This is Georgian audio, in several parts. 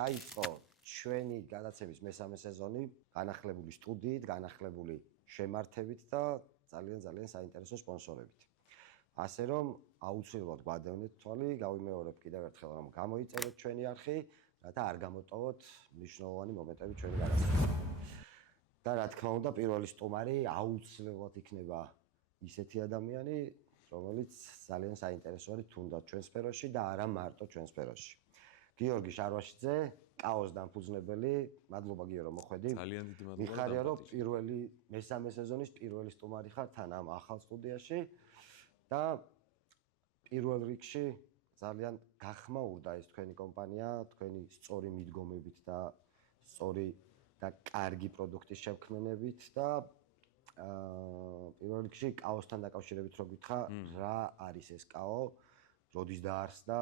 დაიწყო ჩვენი გადაცემის მესამე სეზონი, განახლებული სტუდიით, განახლებული შემართებით და ძალიან საინტერესო სპონსორებით. ასე რომ აუცილებლად გვადევნეთ თვალი, გავიმეორებ კიდევ ერთხელ რომ გამოიწეროთ ჩვენი არხი, რათა არ გამოტოვოთ მნიშვნელოვანი მომენტები ჩვენი გადაცემაში. და რა თქმა უნდა, პირველი სტუმარი აუცილებლად იქნება ისეთი ადამიანი, რომელიც ძალიან საინტერესო არის თუნდაც ჩვენ სფეროში და არა მარტო ჩვენ სფეროში. გიორგი შარვაშიძე, კაოს დამფუძნებელი, მადლობა გიო რომ მოხვედი. ძალიან დიდი მადლობა. მიხარია რომ მესამე სეზონის პირველი სტუმარი ხარ თან ამ ახალ სტუდიაში და პირველ რიგში ძალიან გახმაურდა ეს თქვენი კომპანია, თქვენი სწორი მიდგომებით და სწორი და კარგი პროდუქტის შექმნებით და პირველ რიგში კაოსთან დაკავშირებით რო გითხრა, რა არის ეს კაო, როდის დაარსდა,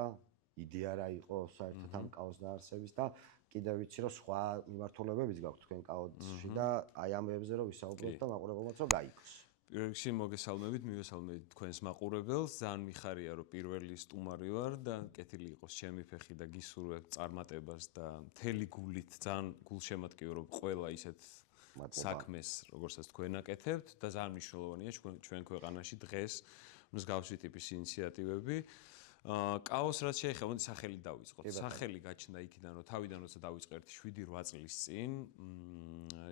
იდეა რა იყო საერთოდ ამ კაოს დაარსების და კიდევ ვიცი რომ სხვა მიმართულებებიც გაქვთ თქვენ კაოში და აი ამებზე რომ ვისაუბროთ და მაყურებელმაც რომ გაიქოს. პირველ რიგში მოგესალმებით, მივესალმებით თქვენს მაყურებელს. ძალიან მიხარია რომ პირველი სტუმარი ვარ და კეთილი იყოს ჩემი ფეხი და გისურვებ წარმატებას და მთელი გულით ძალიან გულშემატკივრ რომ ყველა ისეთ საქმეს როგორცაც თქვენ აკეთებთ და ძალიან მნიშვნელოვანია ჩვენ ქვეყანაში დღეს მსგავსი ტიპის ინიციატივები. კაოს რაც შეეხება, მოდი სახელი დავიწყოთ. სახელი გაჩნდა იქიდან, რომ თავიდან როცა დავიწყე 7-8 წლის წინ,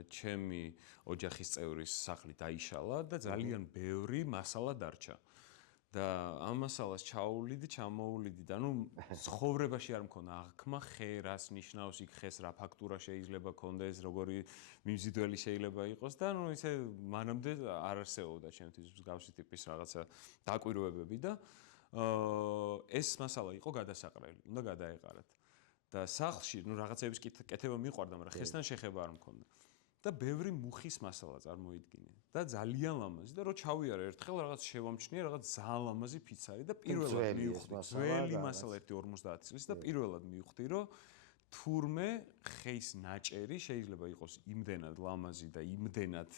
ჩემი ოჯახის წევრის სახლი დაიშალა და ძალიან ბევრი მასალა დარჩა. და ამ მასალას ჩამოვuliდი და ნუ ცხოვრებაში არ მქონა აღქმა, ხე რას ნიშნავს, იქ ხეს რა ფაქტურა შეიძლება კონდეს, როგორი მიმზიდველი შეიძლება იყოს და ნუ ისე მანამდე არ არსებობდა ჩემთვის მსგავსი ტიპის რაღაცა დაკვირვებები და ეს მასალა იყო გადასაყრელი, უნდა გადაეყარათ. და სახლში, ნუ რაღაცების კეთება მიყვარდა, მაგრამ ხესთან შეხება არ მქონდა. და ბევრი მუხის მასალა წარმოიდგინე და ძალიან ლამაზი და რო ჩავიარე ერთხელ რაღაც შევამჩნიე რაღაც ძალიან ლამაზი ფიცარი და პირველად მივხვდი ძველი მასალა 50 წლის და პირველად მივხვდი რომ თურმე ხეის ნაჭერი შეიძლება იყოს იმდენად ლამაზი და იმდენად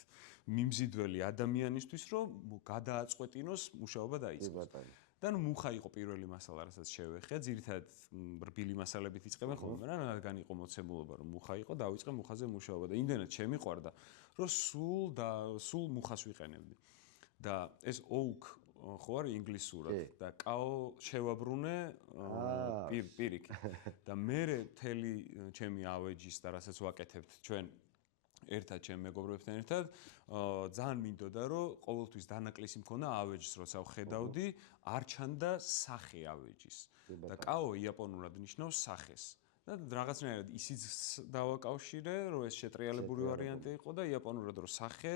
მიმზიდველი ადამიანისთვის რომ გადააწყვეტინოს მუშაობა დაიწყოს. და ნუ მუხა იყო პირველი მასალა, რასაც შევეხე. ძირითადად რბილი მასალებით იწყებენ ხოლმე, მაგრამ რადგან იყო მოცემულობა, რომ მუხა იყო, დავიწყე მუხაზე მუშაობა და იმდენად შემიყვარდა, რომ სულ მუხას ვიყენებდი. და ეს oak ხო არის ინგლისურად და კაო შევაბრუნე პირიქით. და მე მთელი ჩემი ავეჯის და რასაც ვაკეთებთ ჩვენ ერთად ჩემ მეგობრებთან ერთად ძალიან მინდოდა რომ ყოველთვის დანაკლისი მქონა ავეჯის როცა ვხედავდი არ ჩანდა სახე ავეჯის და კაო იაპონურად ნიშნავს სახეს და რაღაცნაირად ისიც დავაკავშირე რომ ეს შეტრიალებული ვარიანტი იყო და იაპონურად რომ სახე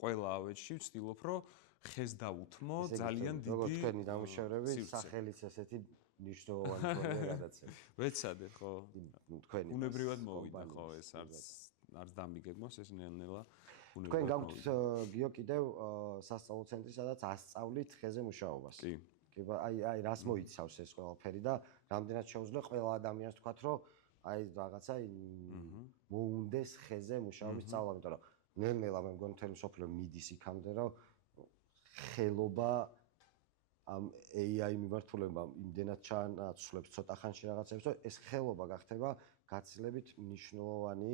ყველა ავეჯში ვცდილობ რომ ხეს დავუთმო ძალიან დიდი როგორც თქვენი დამუშავებები სახელიც ესეთი მნიშვნელოვანი პროექტია გადაცემა ვეცადე ხო თქვენი უნებრივად მოვიდა ხო ეს არც დამიგეგმოს ეს ნელ-ნელა თქვენ გაქვთ გიო კიდევ სასწავლო ცენტრი სადაც ასწავლით ხეზე მუშაობას კი აი რას მოიცავს ეს ყველაფერი და რამდენად შეუძლია ყველა ადამიანს თქვათ რომ აი რაღაცა მოუნდეს ხეზე მუშაობის სწავლა იმიტომ რომ ნელ-ნელა მე მგონი მთელი მსოფლიო მიდის იქამდე რომ ხელობა ამ AI მიმართულებამ იმდენად ჩაანაცვლებს ცოტა ხანში რაღაცებს რომ ეს ხელობა გახდება გაცილებით მნიშვნელოვანი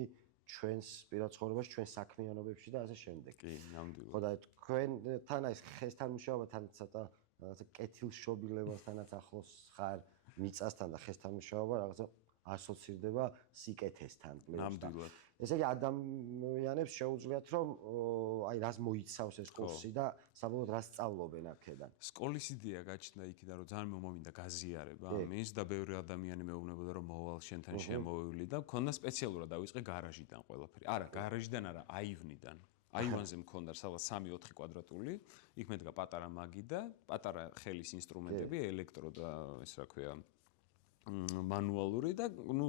ჩვენს პირად ცხოვრებაში, ჩვენ საქმიანობებში და ასე შემდეგ. კი, ნამდვილად. ხო და თქვენთან ეს ხესთან მუშაობა თან ცოტა რაღაცა კეთილშობილებასთანაც ახლოს ხარ მიწასთან და ხესთან მუშაობა რაღაცა ასოცირდება სიკეთესთან. ნამდვილად. ესე იგი ადამიანებს შეუძლიათ რომ აი რას მოიცავს ეს კურსი და საბოლოოდ რას სწავლობენ აქედან. სკოლის იდეა გაჩნდა იქიდან რომ ძალიან მომოვინდა გაზიარება ამის და ბევრი ადამიანი მეუბნებოდა რომ მოვალ შენთან შემოვივლი და მქონდა სპეციალურად დავიწყე გარაჟიდან ყველაფერი. არა, გარაჟიდან არა, აივნიდან. აივანზე მქონდა სადღაც 3-4 კვადრატული, იქ მედგა პატარა მაგი და პატარა ხელის ინსტრუმენტები, ელექტრო და ეს რა ქვია მანუალური და ნუ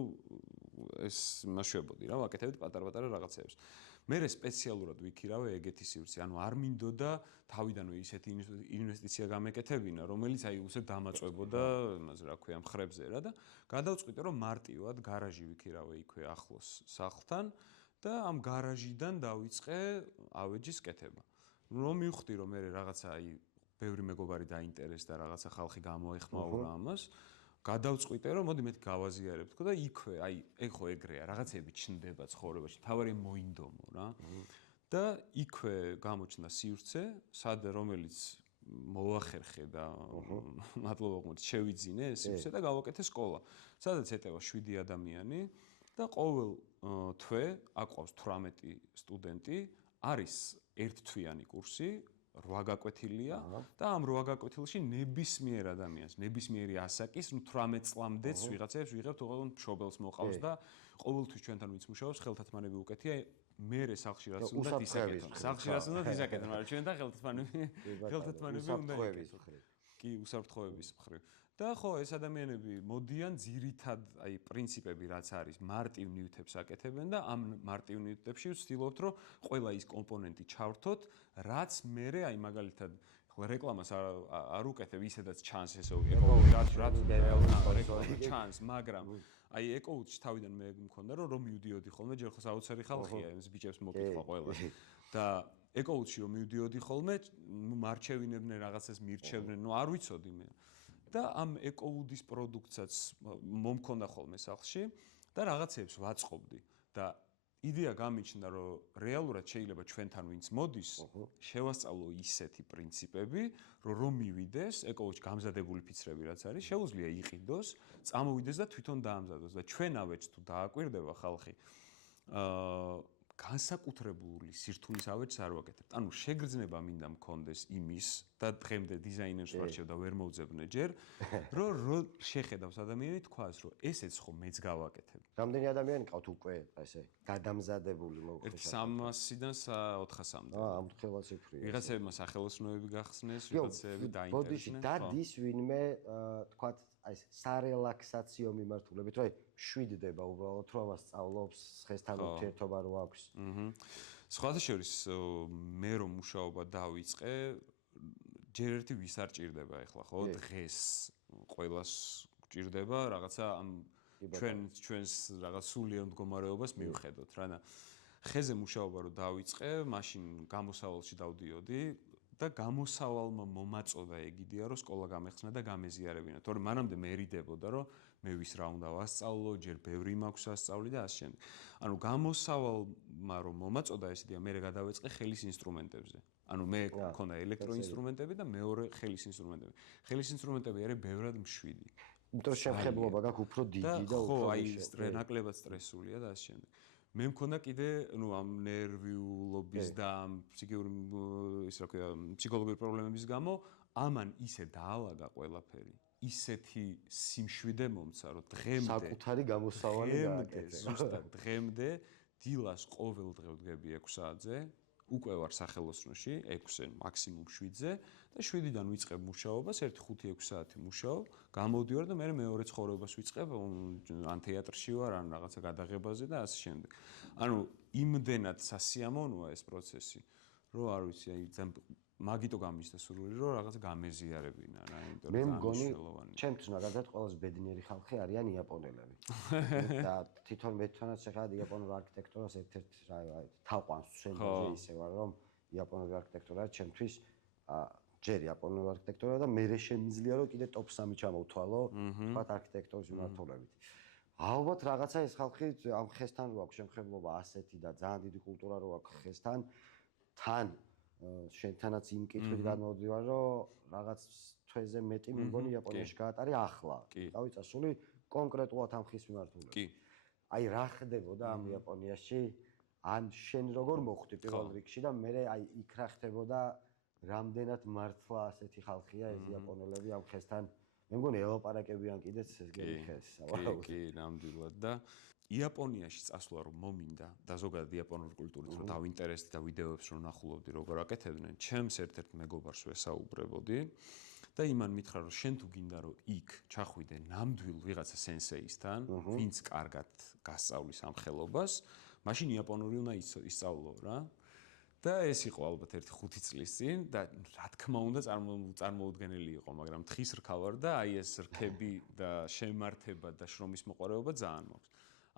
ეს მაშვებოდი რა ვაკეთებდი პატარ-პატარა რაღაცებს. მე სპეციალურად ვიქირავე ეგეთი სივრცე, ანუ არ მინდოდა თავიდანვე ისეთი ინვესტიცია გამეკეთებინა, რომელიც აი უსე დამაწვებოდა იმაზე რა ქვია მხრებზე რა და გადავწყვიტე რომ მარტივად გარაჟი ვიქირავე იქვე ახლოს სახლთან და ამ გარაჟიდან დავიწყე ავეჯის კეთება. რომ მივხვდი რომ მე რაღაცა აი ბევრი მეგობარი დაინტერესდა რაღაცა ხალხი გამოეხმაურა ამას გადავწყვიტე რომ მოდი მე გავაზიარებ თქო და იქვე აი ეგ ხო ეგრეა რაღაცები ჩნდება ცხოვრებაში თავარი მოინდომო რა და იქვე გამოჩნდა სივრცე სად რომელიც მოვახერხე და მადლობა გმოთ შევიძინე ეს სივრცე და გავაკეთე სკოლა სადაც ეტევა 7 ადამიანი და ყოველ თვე აყვავს 18 სტუდენტი არის ერთთვიანი კურსი 8 გაკვეთილია და ამ 8 გაკვეთილში ნებისმიერ ადამიანს, ნებისმიერი ასაკის 18 წლამდეც ვიღაცებს ვიღებთ უბრალოდ მშობელს მოყავს და ყოველთვის ჩვენთან ვინც მუშაობს ხელთათმანები უკეთია მერე სახლში რაც უნდა ისაკეთონ. სახლში რაც უნდა ისაკეთონ, მაგრამ ჩვენთან ხელთათმანები უნდა ikethon. კი, უსაფრთხოების მხრივ. და ხო, ეს ადამიანები მოდიან ძირითად, აი, პრინციპები რაც არის, მარტივ ნივთებს აკეთებენ და ამ მარტივ ნივთებში ვცდილობთ, რომ ყველა ის კომპონენტი ჩავრთოთ, რაც მერე აი მაგალითად რეკლამას არ უკეთებ, ისედაც ჩანს ესე რაც ჩანს, მაგრამ აი ეკოუთში თავიდან მე მქონდა რომ მივდიოდი ხოლმე, ჯერ ხო საოცარი ხალხია, ეს ბიჭებს მოკითხვა ყველას. და ეკოუთში რომ მივდიოდი ხოლმე, მარჩევინებდნენ რაღაცას მირჩევდნენ, ნუ არ ვიცოდი მე. და ამ ეკოუდის პროდუქტსაც მომქონდა ხოლმე სახლში და რაღაცებს ვაწყობდი და იდეა გამიჩნდა რომ რეალურად შეიძლება ჩვენთან ვინც მოდის შევასწავლო ისეთი პრინციპები რომ მივიდეს ეკოუჩ გამზადებული ფიცრები რაც არის შეუძლია იყიდოს წამოვიდეს და თვითონ დაამზადოს და ჩვენავეც თუ დააკვირდება ხალხი განსაკუთრებული სირთულის ავეჯს არ ვაკეთებთ. ანუ შეგრძნება მინდა მქონდეს იმის და დღემდე დიზაინერს ვარჩევ და ვერ მოვძებნე ჯერ, რომ შეხედავს ადამიანი თქვას, რომ ესეც ხო მეც გავაკეთებ. რამდენი ადამიანი ყავთ უკვე ესე გადამზადებული მოუხდეთ? 300-დან 400-მდე. ამ ხელას იფრია. ვიღაცებმა სახელოსნოები გახსნეს, ვიღაცები დაინტერესდნენ. დადის ვინმე თქვათ აი სარელაქსაციო მიმართულებით, რომ შვიდდება უბრალოდ რომ ამას სწავლობს, ხესთან ურთიერთობა რო აქვს. სხვათა შორის მე რომ მუშაობა დავიწყე, ჯერ ერთი ვის არ ჭირდება ახლა, ხო? დღეს ყველას ჭირდება რაღაცა ამ ჩვენს რაღაც სულიერ მდგომარეობას მივხედოთ რა და ხეზე მუშაობა რო დავიწყე, მაშინ გამოსავალში დავდიოდი და გამოსავალმა მომაწოდა ეგ იდეა რომ სკოლა გამეხსნა და გამეზიარებინა. თორემ მანამდე მე ერიდებოდა რომ მე ვის რა უნდა ვასწავლო, ჯერ ბევრი მაქვს ასწავლი და ასე შემდეგ. ანუ გამოსავალმა რომ მომაწოდა ეს იდეა, მე გადავეწყე ხელის ინსტრუმენტებზე. ანუ მე მქონდა ელექტროინსტრუმენტები და მეორე ხელის ინსტრუმენტები. ხელის ინსტრუმენტები არის ბევრად მშვიდი. იმიტომ შეხედულობა გაქვს უფრო დიდი და უფრო ხო, აი ნაკლებად სტრესულია და ასე შემდეგ. მე მქონდა კიდე, ნუ ამ ნერვიულობის და ამ ფსიქიური ის რა ქვია, ფსიქოლოგიური პრობლემების გამო ამან ისე დაალაგა ყველაფერი. ისეთი სიმშვიდე მომცა, რომ დღემდე საკუთარი გამოსავალი გააკეთე. ზუსტად დღემდე დილას ყოველ დღე ვდგები 6 საათზე, უკვე ვარ სახელოსნოში, 6-ზე, მაქსიმუმ 7-ზე და 7-დან ვიწყებ მუშაობას, 1-5-6 საათი მუშაობ, გამოვდივარ და მე მეორე ცხოვრებას ვიწყებ, ან თეატრში ვარ, ან რაღაცა გადაღებაზე და ასე შემდეგ. ანუ იმდენად სასიამოვნოა ეს პროცესი, რომ არ ვიცი, აი მაგიტო გამიჩნდა სურვილი, რომ რაღაცა გამეზიარებინა რა, იმიტომ მე მგონი, ჩემთვის მაგალითად ყველაზე ბედნიერი ხალხი არიან იაპონელები. და თვითონ მე თვითონაც შეხადე იაპონურ არქიტექტურას ერთ-ერთ თაყვანს შემოზე ისე ვარ, რომ იაპონური არქიტექტურა ჩემთვის ჯერ იაპონური არქიტექტურა და მე შემიძლია რომ კიდე ტოპ 3 ჩამოვთვალო, თქვათ არქიტექტურის მიმართულებით. ალბათ რაღაცა ეს ხალხი ამ ხესთან რო აქვს შემხებლობა ასეთი და ძალიან დიდი კულტურა რო აქვს ხესთან, თან შენთანაც იმ კითხვით გადმოვდივარ, რომ რაღაც თვეზე მეტი მგონი იაპონიაში გაატარე ახლა. დავიწყე სული კონკრეტულად ამ ხის მიმართულებით. კი. აი რა ხდებოდა ამ იაპონიაში? ან შენ როგორ მოხვდი პირველ რიგში და მე აი იქ რა ხდებოდა? რამდენად მართლა ასეთი ხალხია ეს იაპონელები ამ ხესთან? მე მგონი ელაპარაკებიან კიდეც ეს გერიხეს, სავარაუდოდ. კი, ნამდვილად და იაპონიაში წასვლა რომ მომინდა და ზოგადად იაპონური კულტურით რომ დავინტერესდი და ვიდეოებს რომ ნახულობდი როგორ აკეთებდნენ, ჩემს ერთ-ერთ მეგობარს ვესაუბრებოდი და იმან მითხრა რომ შენ თუ გინდა რომ იქ ჩახვიდე ნამდვილ ვიღაცა სენსეისთან, ვინც კარგად გასწავლის ამ ხელობას, მაშინ იაპონური უნდა ისწავლო რა. და ეს იყო ალბათ ერთი 5 წლის წინ და რა თქმა უნდა წარმოუდგენელი იყო, მაგრამ თხის რქა ვარ და აი ეს რქები და შემართება და შრომის მოყვარეობა ძალიან მაქვს.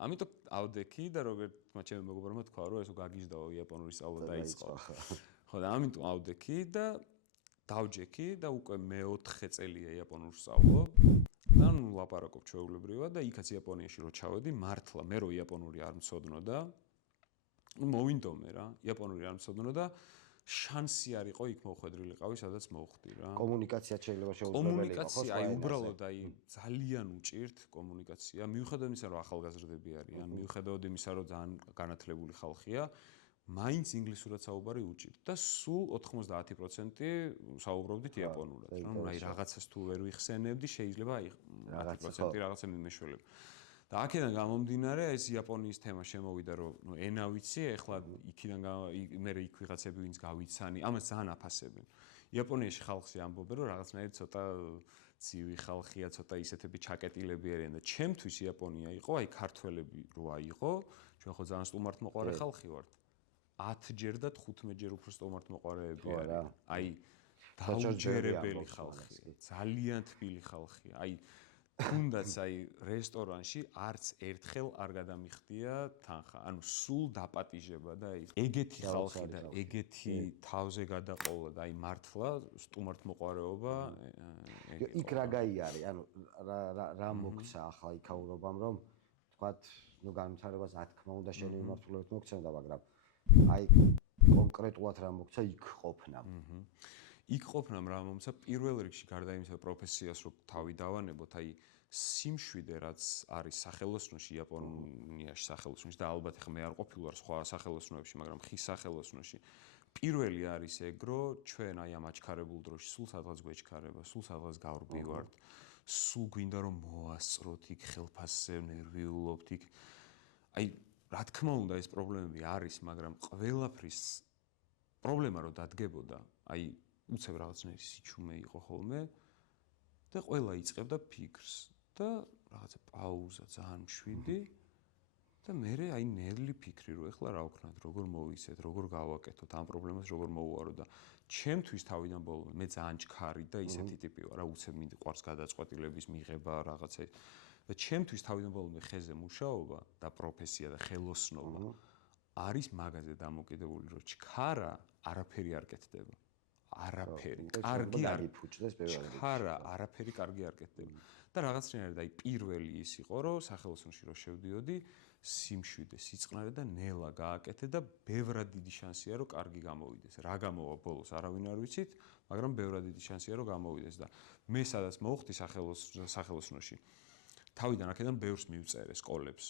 ამიტომ ავდექი და როგორც ჩემმა მეგობარმა თქვა, რომ ესო გაგიჟდაო იაპონური სწავლა დაიწყო. ხო და ამიტომ ავდექი და დავჯექი და უკვე მე 4 წელია იაპონურს სწავლობ და ნუ ლაპარაკობ ჩვეულებრივად და იქაც იაპონიაში რო ჩავედი, მართლა მე რო იაპონური არ მცოდნოდა, ნუ მოვინდომე რა, იაპონური არ მცოდნოდა, შანსი არ იყო იქ მოხვედრილიყავი, სადაც მოვხვდი რა. კომუნიკაცია შეიძლება შეუძლებელი იყოს, ხო? კომუნიკაცია, აი უბრალოდ აი ძალიან უჭირთ კომუნიკაცია. მიუხედავად იმისა, რომ ახალგაზრდები არიან, მიუხედავად იმისა, რომ ძალიან განათლებული ხალხია, მაინც ინგლისურად საუბარი უჭირთ და სულ 90% საუბრობდით იაპონურად. რა, აი რაღაცას თუ ვერ ვიხსენებდი, შეიძლება აი 10% რაღაცა მიმეშველებ. და აქედან გამომდინარე, ეს იაპონიის თემა შემოვიდა, რომ ნუ ენა ვიცი, ეხლა იქიდან მე იქ ვიღაცები ვინც გავიცანი, ამას ძალიან აფასებენ. იაპონიაში ხალხი ამბობენ, რომ რაღაცნაირად ცოტა ცივი ხალხია, ცოტა ისეთები ჩაკეტილები არიან და ჩემთვის იაპონია იყო, აი ქართველები როა იყო, ჩვენ ხო ძალიან სტუმართმოყვარე ხალხი ვართ. 10ჯერ და 15ჯერ უფრო სტუმართმოყვარეები არიან. აი დაუჯერებელი ხალხია, ძალიან თბილი ხალხია. აი თუნდაც აი რესტორანში არც ერთხელ არ გადამიხდია თანხა. ანუ სულ დაპატიჟება და აი ეგეთი ხალხი და ეგეთი თავზე გადაყოლა და აი მართლა სტუმართმოყვარეობა იქ რა გაიარე? ანუ რა მოგცა ახლა იქაურობამ, რომ თქვათ, ნუ განვითარებას რა თქმა უნდა შენი მიმართულებით მოგცემდა, მაგრამ აი კონკრეტულად რა მოგცა იქ ყოფნამ. იქ ყოფნამ რა მომცა პირველ რიგში გარდა იმისა პროფესიას რო თავი დავანებოთ, აი სიმშვიდე რაც არის სახელოსნოში იაპონიაში სახელოსნოში და ალბათ ახლა მე არ ყოფილვარ სხვა სახელოსნოებში, მაგრამ ხის სახელოსნოში პირველი არის ეგ, რომ ჩვენ აი ამ აჩქარებულ დროში სულ სადღაც გვეჩქარება, სულ სადღაც გავრბივართ, სულ გვინდა რომ მოვასწროთ იქ ხელფასზე ნერვიულობთ იქ. აი რა თქმა უნდა ეს პრობლემები არის, მაგრამ ყველაფრის პრობლემა რო დადგებოდა, აი უცებ რაღაცნაირი სიჩუმე იყო ხოლმე და ყველა იწყებდა ფიქრს და რაღაცა პაუზა ძალიან მშვიდი და მე აი ნერვი ფიქრი რომ ეხლა რა ვქნათ, როგორ მოვიცეთ, როგორ გავაკეთოთ ამ პრობლემას, როგორ მოვუარო და ჩემთვის თავიდან ბოლომდე მე ძალიან ჩქარი და ისეთი ტიპი ვარ, რა უცებ მიყვარს გადაწყვეტილების მიღება რაღაცა და ჩემთვის თავიდან ბოლომდე ხეზე მუშაობა და პროფესია და ხელოსნობა არის მაგაზე დამოკიდებული, რომ ჩქარა არაფერი არ კეთდება. არაფერი კარგი არ იფუჭდეს პირველად. ჩქარა არაფერი კარგი არ კეთდება. და რაღაცნაირად აი პირველი ის იყო, რომ სახელოსნოში რო შევდიოდი, სიმშვიდე, სიწყნარე და ნელა გააკეთე და ბევრად დიდი შანსია, რომ კარგი გამოვიდეს. რა გამოვა ბოლოს არავინ არ ვიცით, მაგრამ ბევრად დიდი შანსია, რომ გამოვიდეს და მე სადაც მოვხდი სახელოსნოში თავიდან აქედან ბევრს მივწერე სკოლებს,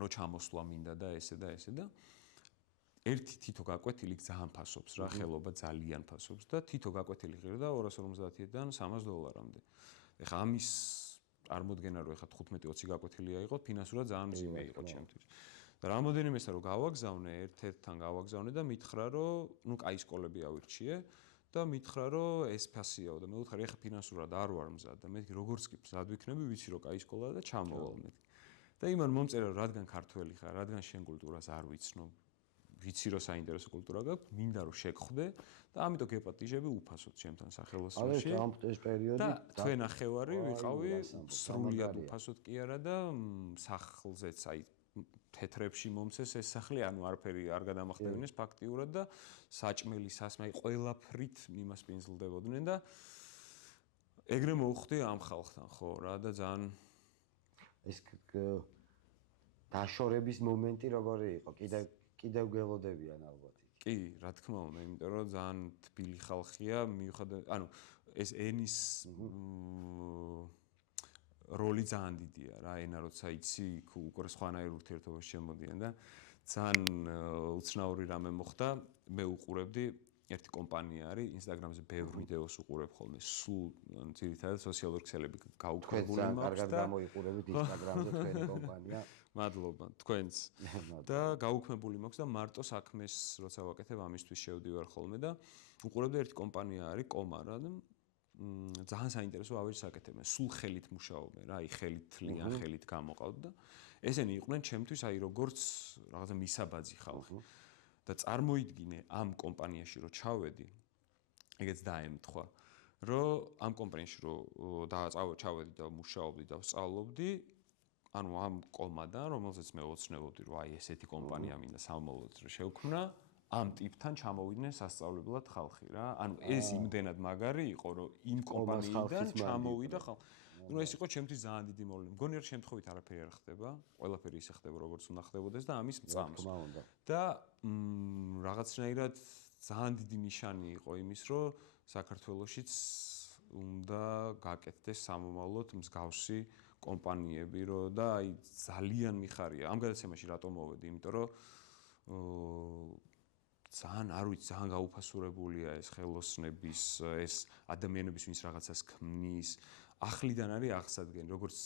რომ ჩამოსვლა მინდა და ესე და ესე და ერთი თითო გაკვეთილი ძალიან ფასობს რა, ხელობა ძალიან ფასობს და თითო გაკვეთილი ღირდა 250-დან $300-მდე. ეხლა ამის წარმოდგენა რომ ეხლა 15-20 გაკვეთილია იყო, ფინანსურად ძალიან მძიმე იყო ჩემთვის. და რამოდენიმესა რომ გავაგზავნე, ერთ-ერთთან გავაგზავნე და მითხრა რომ ნუ კაი სკოლები ავირჩიე და მითხრა რომ ეს ფასიაო და მე ვუთხარი ეხლა ფინანსურად არ ვარ მზად და მეთქი როგორც კი მზად ვიქნები, ვიცი რომ კაი სკოლაა და ჩამოვალ მეთქი. და იმან მომწერა რომ რადგან ქართველი ხარ, რადგან შენ კულტურას არ ვიცნობ, ვიცი რომ საინტერესო კულტურა გაქვს, მინდა რომ შეგხვდე და ამიტომ გეპატიჟები უფასოდ ჩემთან სახელოსნოში. ეს პერიოდი და თქვენ ახევარი ვიყავი სრულიად უფასოდ კი არა და სახლზეც აი თეთრებში მომცეს ეს სახლი, ანუ არაფერი არ გადამახტევინეს ფაქტიურად და საჭმელი სასმე ყველაფრით მიმასპინძლდებოდნენ და ეგრე მოვხვდი ამ ხალხთან ხო რა და ძალიან ეს დაშორების მომენტი როგორი იყო? კიდევ გველოდებიან ალბათ. კი, რა თქმა უნდა, იმიტომ რომ ძალიან თბილი ხალხია, მიუხედავად, ანუ ეს ენის როლი ძალიან დიდია რა, ენა როცა იცი, უკვე სხვანაირ ურთიერთობაში შემოდიან და ძალიან უცნაური რამე მოხდა, მე უყურებდი ერთი კომპანია არის, Instagram-ზე ბევრ ვიდეოს უყურებ ხოლმე, სულ ძირითადად სოციალური ქსელები გაუქმებული მაქვს და კარგად გამოიყურებით Instagram-ზე თქვენი კომპანია. მადლობა თქვენს. და გაუქმებული მაქვს და მარტო საქმეს როცა ვაკეთებ, ამისთვის შევდივარ ხოლმე და უყურებდი ერთი კომპანია არის, კომარა და ძალიან საინტერესო ავეჯს აკეთებენ. სულ ხელით მუშაობენ რა, აი ხელით თლიან, ხელით გამოყავთ და ესენი იყვნენ ჩემთვის აი როგორც რაღაცა მისაბაძი ხალხი. და წარმოიდგინე ამ კომპანიაში რო ჩავედი, ეგეც დაემთხვა, რომ ამ კომპანიაში რო ჩავედი და მუშაობდი და ვსწავლობდი, ანუ ამ კომადან, რომელზეც მე ოცნებობდი, რომ აი ესეთი კომპანია მინდა სამომავლოდ შევქმნა, ამ ტიპთან ჩამოვიდნენ სასწავლებლად ხალხი რა. ანუ ეს იმდენად მაგარი იყო, რომ იმ კომპანიიდან ჩამოვიდა ხალხი. ნუ ეს იყო ჩემთვის ძალიან დიდი მოვლენა. მგონი რომ შემთხვევით არაფერი არ ხდება, ყველაფერი ისე ხდება როგორც უნდა ხდებოდეს და ამის მწამს. და რაღაცნაირად ძალიან დიდი ნიშანი იყო იმის, რომ საქართველოშიც უნდა გაკეთდეს სამომავლოდ მსგავსი კომპანიები, რომ და აი ძალიან მიხარია. ამ გადაცემაში რატომ მოვედი? იმიტომ რომ ძალიან არ ვიცი, ძალიან გაუფასურებულია ეს ხელოსნების, ეს ადამიანების, ვინც რაღაცას ქმნის. ახლიდან არის აღსადგენი, როგორც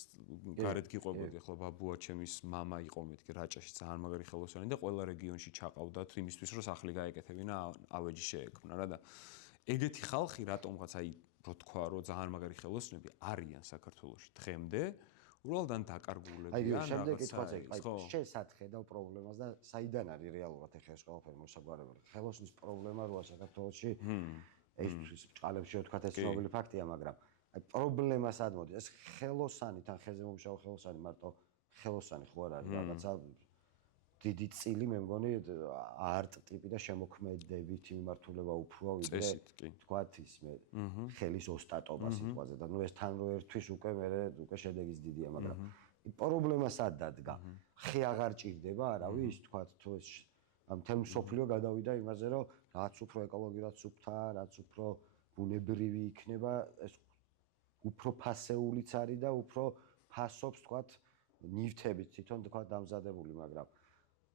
გარეთ გიყვებოდი, ახლა ბაბუა ჩემის მამა იყო მეთქი რაჭაში ძალიან მაგარი ხელოსანი და ყველა რეგიონში ჩაყავდათ იმისთვის, რომ სახლი გაეკეთებინა, ავეჯი შეექმნა რა და ეგეთი ხალხი რატომღაც აი რო თქვა, რომ ძალიან მაგარი ხელოსნები არიან საქართველოში დღემდე, უბრალოდ ან დაკარგულები ან შემდეგ კითხვაც ეკ, შენ სათხედავ პრობლემას და საიდან არის რეალურად ეხლა ეს ყველაფერი მოსაგვარებელი. ხელოსნის პრობლემა როა საქართველოში ეს ბჭყალებში ვთქვათ ეს ცნობილი ფაქტია, მაგრამ აი პრობლემა სად მოდის? ეს ხელოსანი თან ხეზე მომშავე ხელოსანი მარტო ხელოსანი ხო არ არის რაღაცა დიდი წილი მე მგონი არტ ტიპი და შემოქმედებითი მიმართულება უფრო ვიდრე ვთქვათ ის მე ხელის ოსტატობა სიტყვაზე და ნუ ეს თან რო ერთვის უკვე შედეგის დიდია, მაგრამ პრობლემა სად დადგა? ხე აღარ ჭირდება არავის ვთქვათ თუ ეს მთელ მსოფლიო გადავიდა იმაზე რომ რაც უფრო ეკოლოგიურად სუფთა, რაც უფრო ბუნებრივი იქნება ეს უფრო ფასეულიც არის და უფრო ფასობს ვთქვათ ნივთებით თვითონ ვთქვათ დამზადებული, მაგრამ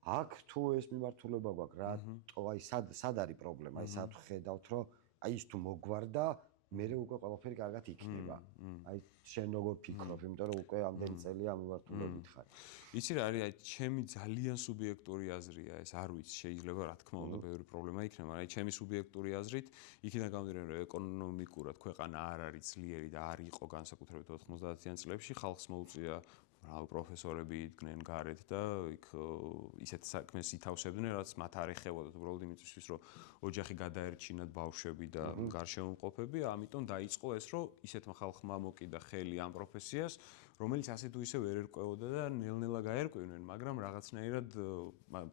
აქ თუ ეს მიმართულება გვაქვს, რატო აი სად არის პრობლემა? აი სად ხედავთ, რომ აი ის თუ მოგვარდა, მერე უკვე ყველაფერი კარგად იქნება. აი შენ როგორ ფიქრობ, იმიტომ რომ უკვე ამდენი წელია ამ მიმართულებით ხარ. იცი რა არის, აი ჩემი ძალიან სუბიექტური აზრია ეს, არ ვიცი, შეიძლება რა თქმა უნდა ბევრი პრობლემა იქნება, მაგრამ აი ჩემი სუბიექტური აზრით, იქიდან გამომდინარე, რომ ეკონომიკურად ქვეყანა არ არის ძლიერი და არ იყო განსაკუთრებით 90-იან წლებში, ხალხს მოუწია პროფესორები იდგნენ გარეთ და იქ ისეთ საქმეს ითავსებდნენ, რაც მათ არ ეხებოდათ უბრალოდ იმისთვის, რომ ოჯახი გადაერჩინათ ბავშვები და გარშემოყოფები, ამიტომ დაიწყო ეს, რომ ისეთმა ხალხმა მოკიდა ხელი ამ პროფესიას, რომელიც ასე თუ ისე ვერ ერკვეოდა და ნელ-ნელა გაერკვევნენ, მაგრამ რაღაცნაირად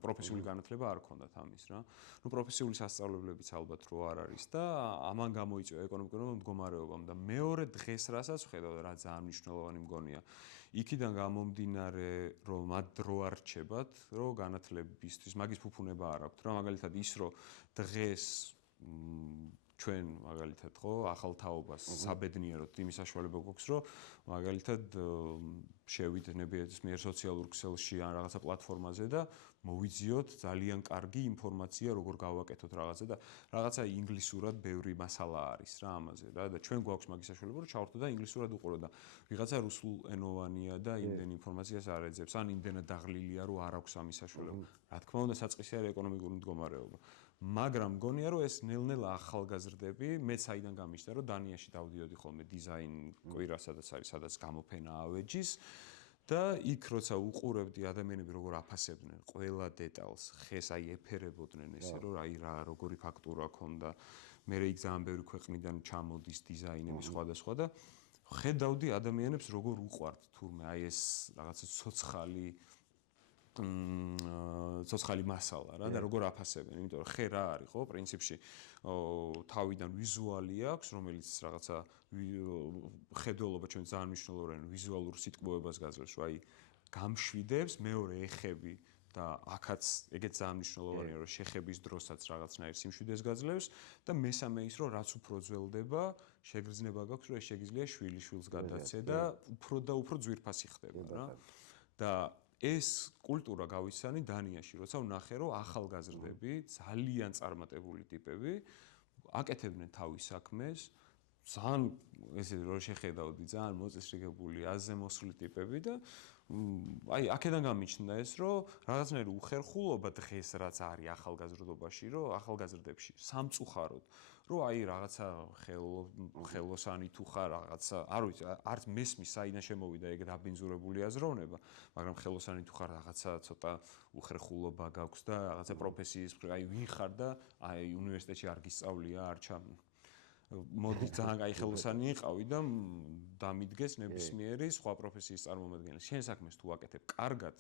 პროფესიული განათლება არ ჰქონდათ ამის რა. ნუ პროფესიული სასწავლებლებიც ალბათ რო არ არის და ამან გამოიწვია ეკონომიკური მდგომარეობამ და მეორე დღეს რასაც ვხედავ და რა ძალიან მნიშვნელოვანი მგონია. იქიდან გამომდინარე, რომ მათ დრო არ რჩებათ, რომ განათლებისთვის მაგის ფუფუნება არ აქვთ რა, მაგალითად ის, რომ დღეს ჩვენ მაგალითად ხო ახალ თაობას საბედნიეროდ იმის საშუალება გვაქვს, რომ მაგალითად შევიდნებით მიერ სოციალურ ქსელში ან რაღაცა პლატფორმაზე და მოვიძიოთ ძალიან კარგი ინფორმაცია, როგორ გავაკეთოთ რაღაცა და რაღაცა ინგლისურად ბევრი მასალა არის რა ამაზე რა და ჩვენ გვაქვს მაგის საშუალება, რომ ჩავერთო და ინგლისურად უყურო და ვიღაცა რუსულენოვანია და იმდენ ინფორმაციას არ ეძებს, ან იმდენად დაღლილია, რომ არ აქვს ამის საშუალება. რა თქმა უნდა, საწყისი არის ეკონომიკური მდგომარეობა. მაგრამ მგონია რომ ეს ნელ-ნელა ახალგაზრდები, მე საიდან გამიშთა რომ დანიაში დავდიოდი ხოლმე დიზაინ კვირას, სადაც გამოფენა ავეჯის და იქ როცა უყურებდი ადამიანები როგორ აფასებდნენ ყველა დეტალს, ხეს აი ეფერებოდნენ ესე რომ აი რა როგორი ფაქტურა ქონდა, მე იქ ძალიან ბევრი ქვეყნიდან ჩამოდის დიზაინები სხვადასხვა და ხედავდი ადამიანებს როგორ უყვართ თურმე აი ეს რაღაცა ცოცხალი მასალა რა და როგორ აფასებენ, იმიტომ რომ ხე რა არის ხო პრინციპში თავიდან ვიზუალი აქვს, რომელიც რაღაცა ხედველობა ჩვენ ძალიან მნიშვნელოვანი ვიზუალურ სიტყვებას გაძლევს, რომ აი გამშვიდებს, მეორე ეხები და აქაც ეგეც ძალიან მნიშვნელოვანია, რომ შეხების დროსაც რაღაცნაირ სიმშვიდეს გაძლევს და მესამე ის, რომ რაც უფრო ძველდება, შეგრძნება გაქვს, რომ ეს შეგიძლია შვილიშვილს გადაცე და უფრო ძვირფასი ხდება რა. და ეს კულტურა გავისანი დანიაში, როცა ვნახე, რომ ახალგაზრდები, ძალიან წარმატებული ტიპები აკეთებდნენ თავის საქმეს, ძალიან ესე რომ შეხედავდი, ძალიან მოწესრიგებული, აზზე მოსული ტიპები და აი აქედან გამიჩნდა ეს, რომ რაღაცნაირი უხერხულობა დღეს რაც არის ახალგაზრდობაში, რომ ახალგაზრდებში სამწუხაროდ, რომ აი რაღაცა ხელოსანი თუ ხარ რაღაცა, არ ვიცი, არც მესმის საიდან შემოვიდა ეგ დაბინძურებული აზროვნება, მაგრამ ხელოსანი თუ ხარ რაღაცა ცოტა უხერხულობა გაქვს და რაღაცა პროფესიის, აი ვინ ხარ და აი უნივერსიტეტში არ გისწავლია, არ მოდი ძალიან კაი ხელოსანი იყავი და დამიდგეს ნებისმიერი სხვა პროფესიის წარმომადგენელი. შენ საქმეს თუ აკეთებ კარგად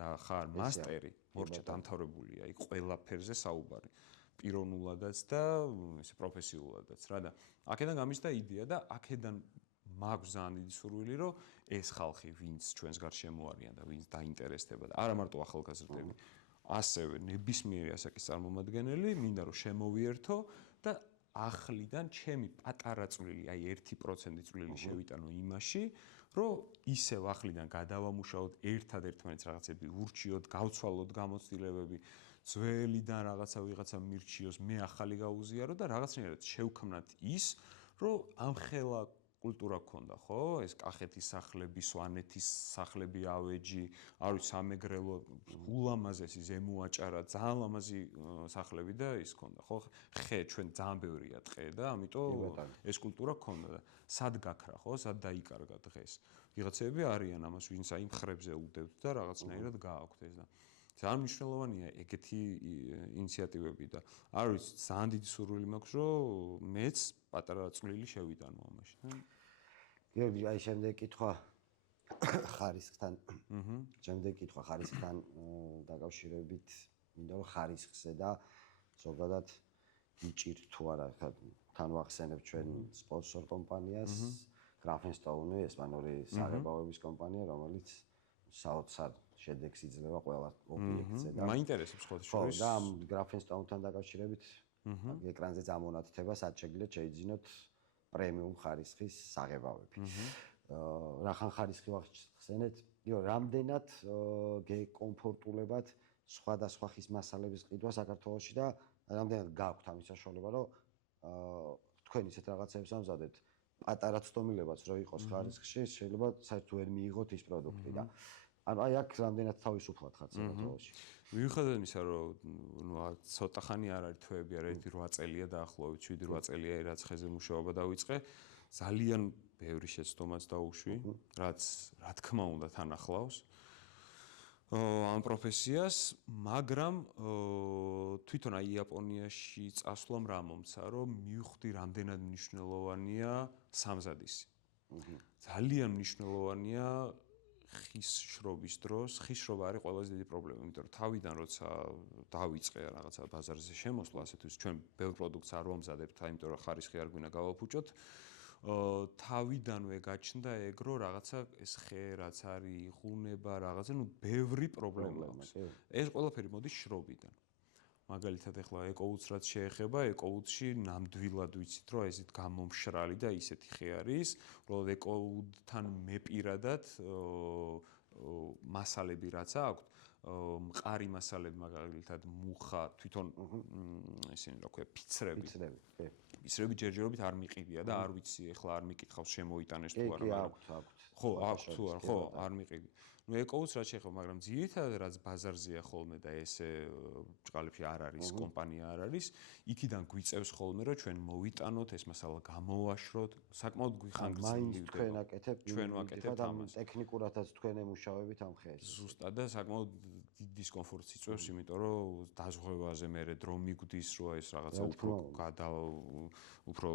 და ხარ მასტერი, მორჩა დამთავრებულია, იქ ყველაფერზე საუბარი. პიროვნულადაც და ესე პროფესიულადაც რა და აქედან გამიშთა იდეა და აქედან მაქვს ძალიან დიდი სურვილი, რომ ეს ხალხი, ვინც ჩვენს გარშემო არიან და ვინც დაინტერესდება და არა მარტო ახალგაზრდები, ასევე ნებისმიერი ასაკის წარმომადგენელი, მინდა რომ შემოვიერთო და ახლიდან ჩემი პატარა წვლილი, აი 1% წვლილი შევიტანო იმაში, რომ ისევ ახლიდან გადავამუშაოთ ერთად ერთმანეთს რაღაცები, ურჩიოთ, გავცვალოთ გამოცდილებები, ძველიდან ვიღაცა მირჩიოს, მე ახალი გავუზიარო და რაღაცნაირად შევქმნათ ის, რომ ამხელა კულტურა გქონდა, ხო? ეს კახეთის სახლები, სვანეთის სახლები, ავეჯი, არ ვიცი, სამეგრელო, ულამაზესი ზემოაჭარა, ძალიან ლამაზი სახლები და ის გქონდა, ხო? ხე ჩვენ ძალიან ბევრია ტყე და ამიტომ ეს კულტურა გქონდა და სად გაქრა, ხო? სად დაიკარგა დღეს? ვიღაცები არიან ამას, ვინც აი მხრებზე უდებთ და რაღაცნაირად გააქვთ ეს და ძალიან მნიშვნელოვანია ეგეთი ინიციატივები და არ ვიცი, ძალიან დიდი სურვილი მაქვს, რომ მეც პატარა წვლილი შევიტანო ამაში. გიორგი, აი შემდეგ კითხვა ხარისხთან. შემდეგ კითხვა ხარისხთან დაკავშირებით, მინდა რომ ხარისხზე და ზოგადად გიჭირთ თუ არა, თან ვახსენებ ჩვენ სპონსორ კომპანიას, Grafenstein-ი, ესპანური საღებავების კომპანია, რომელიც საოცარ შედეგს იძლევა ყველა ობიექტზე და მაინტერესებს ხოლმე შორის. ხო, და ამ Grafenstein-თან დაკავშირებით ეკრანზე წამონათდება, სად შეგიძლიათ შეიძინოთ პრემიუმ ხარისხის საღებავები. რახან ხარისხი ვახსენეთ? რამდენად გეკომფორტულებათ სხვადასხვა ხის მასალების ყიდვა საქართველოში და რამდენად გაქვთ ამის საშუალება, რომ თქვენ ისეთ რაღაცებს ამზადეთ, პატარა ცდომილებაც რო იყოს ხარისხში, შეიძლება საერთოდ ვერ მიიღოთ ის პროდუქტი და ანუ აი აქ რამდენად თავისუფლად ხართ საქართველოში. მიუხედავად იმისა, რომ ცოტა ხანი არ არის თვეები, არა 8 წელია დაახლოებით 7-8 წელია რაც ხეზე მუშაობა დავიწყე, ძალიან ბევრი შეცდომაც დაუშვი, რაც რა თქმა უნდა თან ახლავს ამ პროფესიას, მაგრამ თვითონ აი იაპონიაში წასვლამ რა მომცა, რომ მივხვდი რამდენად მნიშვნელოვანია სამზადისი. ძალიან მნიშვნელოვანია ხის შრობის დროს, ხის შრობა არის ყველაზე დიდი პრობლემა, იმიტომ რომ თავიდან როცა დავიწყე რაღაცა ბაზარზე შემოსვლა, ასეთ ჩვენ ბევრ პროდუქტს არ ვამზადებთ, იმიტომ რომ ხარისხი არ გვინდა გავაფუჭოთ. თავიდანვე გაჩნდა ეგ რომ რაღაცა ეს ხე რაც არის, იღუნება რაღაცა, ნუ ბევრი პრობლემა აქვს. ეს ყველაფერი მოდის შრობიდან. მაგალითად ეხლა ეკოუდს რაც შეეხება, ეკოუდში ნამდვილად ვიცით რომ ესეთ გამომშრალი და ისეთი ხე არის, უბრალოდ ეკოუდთან მე პირადად მასალები რაც აქვს, მყარი მასალები მაგალითად მუხა, თვითონ ისინი რა ქვია, ფიცრები ჯერჯერობით არ მიყიდია და არ ვიცი ეხლა არ მიკითხავს შემოიტანეს თუ არა, მაგრამ ხო, აქვს თუ არა, ხო, არ მიყიდი. ნუ ეკოუდს რაც შეეხება, მაგრამ ძირითადად რაც ბაზარზეა ხოლმე და ესე ჭყალებში არ არის, კომპანია არ არის, იქიდან გვიწევს ხოლმე რომ ჩვენ მოვიტანოთ ეს მასალა გამოვაშროთ, საკმაოდ გვიხანგრძლივდება. მაინც თქვენ აკეთებთ, ჩვენ ვაკეთებთ ამას. ტექნიკურადაც თქვენ ემუშავებით ამ ხეს. ზუსტად და საკმაოდ დიდ დისკომფორტს იწვევს, იმიტომ რომ დაზღვევაზე მერე დრო მიგვდის, რომ ეს რაღაცა უფრო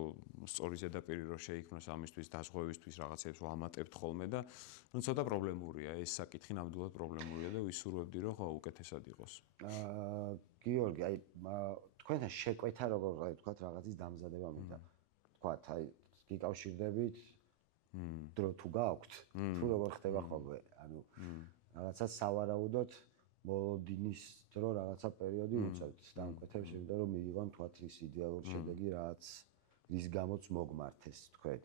სწორი ზედაპირი რო შეიქმნას ამისთვის დაზღვევისთვის რაღაცებს ვამატებთ ხოლმე და ნუ ცოტა პრობლემურია ეს საკითხი ნამდვილად პრობლემურია და ვისურვებდი რომ ხო უკეთესად იყოს. გიორგი, აი თქვენთან შეკვეთა როგორ აი თქვათ რაღაცის დამზადება მინდა. თქვათ აი გიკავშირდებით დრო თუ გაქვთ, თუ როგორ ხდება ხოლმე, ანუ რაღაცა სავარაუდოდ მოლოდინის დრო რაღაცა პერიოდი უწევთ დამკვეთებს, იმიტომ რომ მიიღონ თქვათ ის იდეალური შედეგი რაც რის გამოც მოგმართეს თქვენ.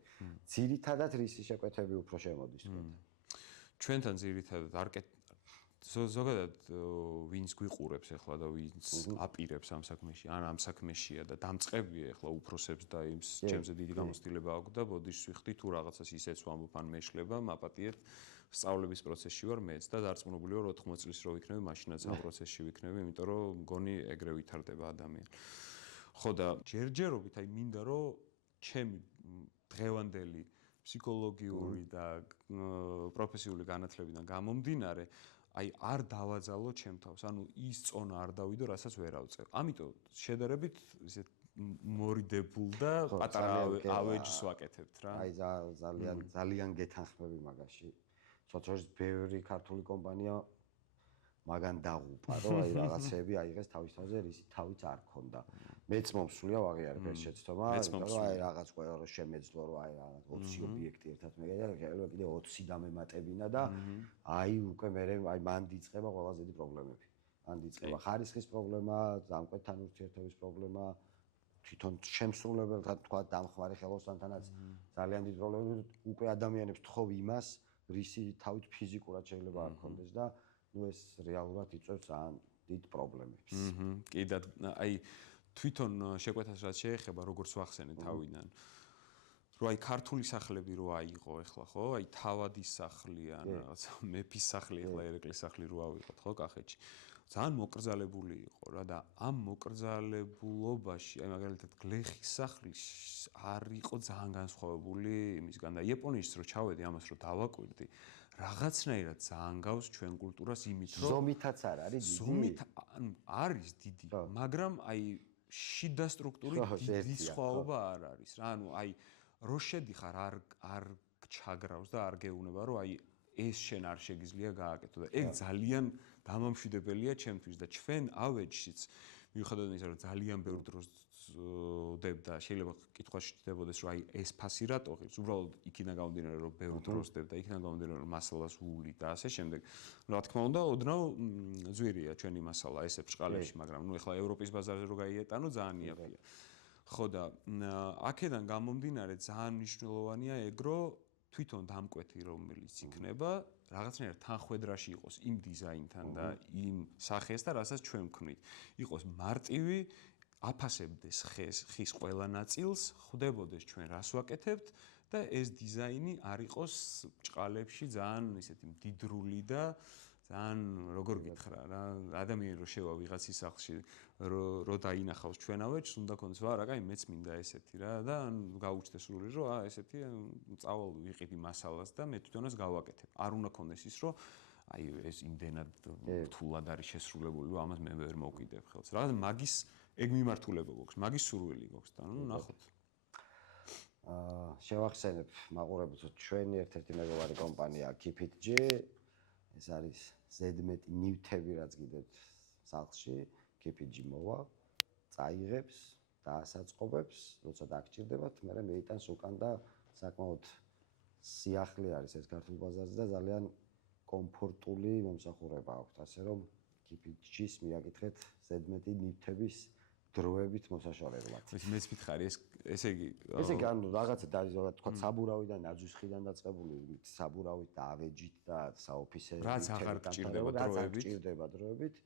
ძირითადად რისი შეკვეთები უფრო შემოდის თქვენ? ჩვენთან ძირითადად ზოგადად ვინც გვიყურებს ახლა და ვინც აპირებს ამ საქმეში, ან ამ საქმეშია და დამწყებია ახლა უფროსებს და იმს ჩემზე დიდი გამოცდილება აქვს და ბოდიშს ვიხდი თუ რაღაცას ისეც ვამბობ ან მეშლება, მაპატიეთ სწავლების პროცესში ვარ მეც და დარწმუნებული ვარ 80 წლის რო ვიქნები, მაშინაც ამ პროცესში ვიქნები, იმიტომ რომ მგონი ეგრე ვითარდება ადამიანი. ხო და ჯერჯერობით აი მინდა რომ ჩემი დღევანდელი ფსიქოლოგიური და პროფესიული განათლებიდან გამომდინარე აი არ დავაძალო ჩემ თავს, ანუ ის წონა არ დავიდო, რასაც ვერ ავწევ. ამიტომ შედარებით ისე მორიდებულ და პატარა ავეჯს ვაკეთებთ რა. აი ძალიან გეთანხმები მაგაში. ცოტა ბევრი ქართული კომპანია მაგან დაღუპა, რომ აი რაღაცები აიღეს თავის თავზე, რის თავიც არ ქონდა. მეც მომსულია ვაღიარებ ეს შეცდომა, იმიტომ რომ აი რაღაც ყველა რომ შემეძლო, რომ აი რაღაც 20 ობიექტი ერთად მეგია, შეიძლება კიდე 20 დამემატებინა და აი უკვე მე აი მან დიწყება ყველაზე დიდი პრობლემები. მან დიწყება ხარისხის პრობლემა, დამკვეთთან ურთიერთობის პრობლემა, თვითონ შემსრულებელთან თქვა დამხმარე ხელოსნთანაც ძალიან დიდი პრობლემები, უკვე ადამიანებს თხოვ იმას, რისი თავით ფიზიკურად შეიძლება არ ქონდეს და ნუ ეს რეალურად იწვევს ძალიან დიდ პრობლემებს. კი და აი თვითონ შეკვეთას რაც შეეხება, როგორც ვახსენე თავიდან, რომ აი ქართული სახლები რო აიღო ეხლა, ხო? აი თავადის სახლი ან რაღაც მეფის სახლი ეხლა ერეკლის სახლი რო ავიღოთ, ხო, კახეთში. ძალიან მოკრძალებული იყო რა და ამ მოკრძალებულობაში, აი მაგალითად გლეხის სახლი არ იყო ძალიან განსხვავებული იმისგან და იაპონიაში რო ჩავედი, ამას რო დავაკვირდი, რაღაცნაირად ძალიან გავს ჩვენ კულტურას იმით, რომ ზომითაც არ არის დიდი. ზომით არის დიდი, მაგრამ აი შიდა სტრუქტურით დიდი სხვაობა არ არის რა. ანუ აი რო შედიხარ არ ჩაგრავს და არ გეუნება რომ აი ეს შენ არ შეგიძლია გააკეთო და ეგ ძალიან დამამშვიდებელია ჩემთვის და ჩვენ ავეჯშიც მიუხედავად იმისა რომ ძალიან ბევრ დროს ვდებ და შეიძლება კითხვაში ჩდებოდეს რომ აი ეს ფასი რატო ღირს უბრალოდ იქიდან გამომდინარე რომ ბევრ დროს ვდებ და იქიდან გამომდინარე რომ მასალას ვული და ასე შემდეგ რა თქმა უნდა ოდნავ ძვირია ჩვენი მასალა ესე ბრჭყალებში მაგრამ ნუ ეხლა ევროპის ბაზარზე რო გაიეტანო ძალიან იაფია ხო და აქედან გამომდინარე ძალიან მნიშვნელოვანია ეგ რომ თვითონ დამკვეთი რომელიც იქნება რაღაცნაირად თანხვედრაში იყოს იმ დიზაინთან და იმ სახეს და რასაც ჩვენ ვქმნით იყოს მარტივი აფასებდეს ხის ყველა ნაწილს ხვდებოდეს ჩვენ რას ვაკეთებთ და ეს დიზაინი არ იყოს ბრჭყალებში ძალიან ისეთი მდიდრული და ძალიან როგორ გითხრა რა ადამიანი რო შევა ვიღაცის სახლში რო დაინახავს ჩვენავეჯს უნდა კონდეს ვარა კაი მეც მინდა ესეთი რა და გაუჩნდეს სრული რომ ესეთი წავალ ვიყიდი მასალას და მე თვითონაც გავაკეთებ არ უნდა კონდეს ის რომ აი ეს იმდენად რთულად არის შესრულებული რომ ამას მე ვერ მოვკიდებ ხელს რა მაგის ეგ მიმართულება გვაქვს მაგის სურვილი გვაქვს და ნუ ნახოთ შევახსენებ მაყურებელს რომ ჩვენი ერთ-ერთი მეგობარი კომპანია KeepItG ეს არის ზედმეტი ნივთები რაც გიდევთ სახლში KeepItG მოვა წაიღებს დაასაწყობებს როცა დაგჭირდებათ მე მეიტანს უკან და საკმაოდ სიახლე არის ეს ქართულ ბაზარზე და ძალიან კომფორტული მომსახურება აქვს ასე რომ KeepItG-ს მიაკითხეთ ზედმეტი ნივთების დროებით მოსაშორებლად. მეც მითხარი ესე იგი ანუ რაღაცა თქვა საბურავიდან ნაძვის ხიდან დაწყებული საბურავით და ავეჯით და საოფისე რაც აღარ გჭირდება დროებით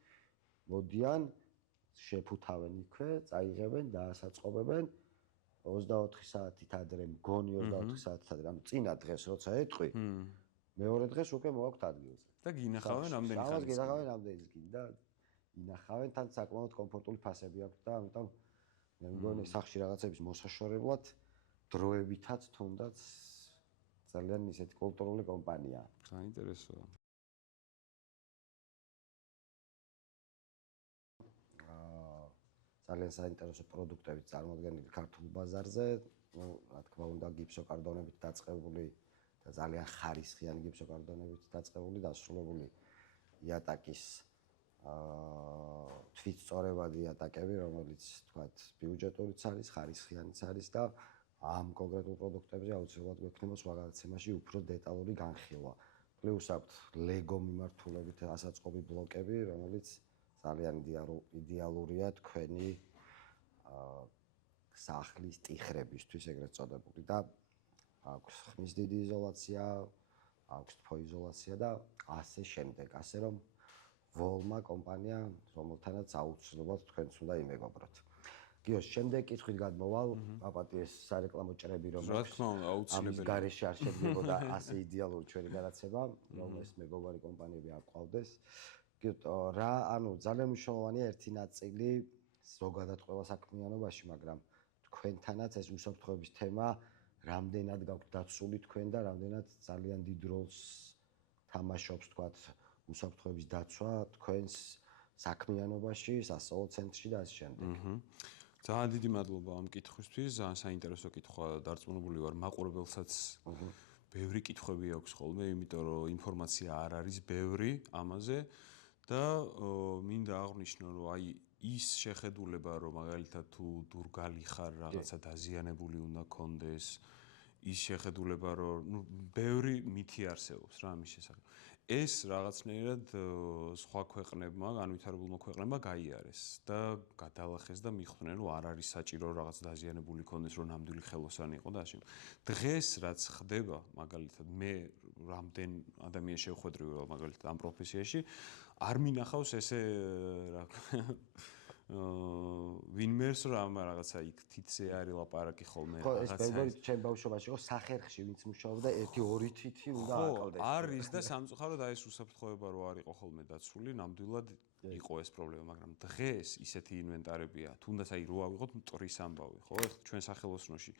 მოდიან შეფუთავენ იქვე წაიღებენ დაასაწყობებენ 24 საათით ადრე მგონი 24 საათით ადრე ანუ წინა დღეს როცა ეტყვი მეორე დღეს უკვე მოაქვთ ადგილზე და გინახავენ ამდენი ხანი გინახავენ ამდენი კი და ინახავენ თან საკმაოდ კომფორტული ფასები აქვს და ამიტომ მე მგონი სახში რაღაცების მოსაშორებლად დროებითაც თუნდაც ძალიან ისეთი კულტურული კომპანია. საინტერესოა. ძალიან საინტერესო პროდუქტები წარმოადგენილი ქართულ ბაზარზე, ну, რა თქმა უნდა, გიფსოკარდონებით დაწყებული და ძალიან ხარისხიანი გიფსოკარდონებით დაწყებული დასრულებული იატაკის თვითწორებადი იატაკები, რომელიც თქვათ ბიუჯეტურიც არის, ხარისხიანიც არის და ამ კონკრეტულ პროდუქტებზე აუცილებლად გვექნება სხვა გადაცემაში უფრო დეტალური განხილვა. პლუს აქვთ ლეგო მიმართულებით ასაწყობი ბლოკები, რომელიც ძალიან იდეალურია თქვენი სახლის ტიხრებისთვის ეგრეთ წოდებული და აქვს ხმის დიდი იზოლაცია, აქვს თბოიზოლაცია და ასე შემდეგ. ასე რომ ვოლმა კომპანია, რომელთანაც აუცილებლად თქვენც უნდა იმეგობროთ. გიოს, შემდეგ კითხვით გადმოვალ, აპატი ეს სარეკლამო ჭრები რომელიც ამის გარეშე არ შედგებოდა ასე იდეალური ჩვენი გადაცემა, რომ ეს მეგობარი კომპანიები აყვავდეს. რა, ანუ ძალიან მნიშვნელოვანია ერთი ნაწილი ზოგადად ყველა საქმიანობაში, მაგრამ თქვენთანაც ეს უსაფრთხოების თემა რამდენად გაქვთ დაცული თქვენ და რამდენად ძალიან დიდ როლს თამაშობს თქვათ უსაფრთხოების დაცვა თქვენს საქმიანობაში, სასწავლო ცენტრში და ასე შემდეგ. ძალიან დიდი მადლობა ამ კითხვისთვის, ძალიან საინტერესო კითხვა დარწმუნებული ვარ მაყურებელსაც ბევრი კითხვები აქვს ხოლმე, იმიტომ რომ ინფორმაცია არ არის ბევრი ამაზე და მინდა აღვნიშნო, რომ აი ის შეხედულება, რომ მაგალითად თუ დურგალი ხარ, რაღაცა დაზიანებული უნდა კონდეს, ის შეხედულება, რომ ბევრი მითი არსებობს რა ამის შესახებ. ეს რაღაცნაირად სხვა ქვეყნებმა, განვითარებულმა ქვეყნებმა გაიარეს და გადალახეს და მიხვდნენ, რომ არ არის საჭირო რაღაც დაზიანებული კონდეს, რომ ნამდვილი ხელოსანი იყო და ასე. დღეს რაც ხდება, მაგალითად მე რამდენ ადამიანს შევხვედრი მაგალითად ამ პროფესიაში, არ მინახავს ესე რა ვინმერს რომ რაღაცა იქ თითზე არის ლაპარაკი ხოლმე რაღაცა. ხო, ეს ბევრი ჩემ ბავშვობაში იყო სახერხში, ვინც მუშაობდა 1-2 თითი უნდა აკლდეს. ხო, არის და სამწუხაროდ აი ეს უსაფრთხოება რო არ იყო ხოლმე დაცული, ნამდვილად იყო ეს პრობლემა, მაგრამ დღეს ისეთი ინვენტარებია, თუნდაც აი რო ავიღოთ მტრის ამბავი, ხო? ეხლა ჩვენ სახელოსნოში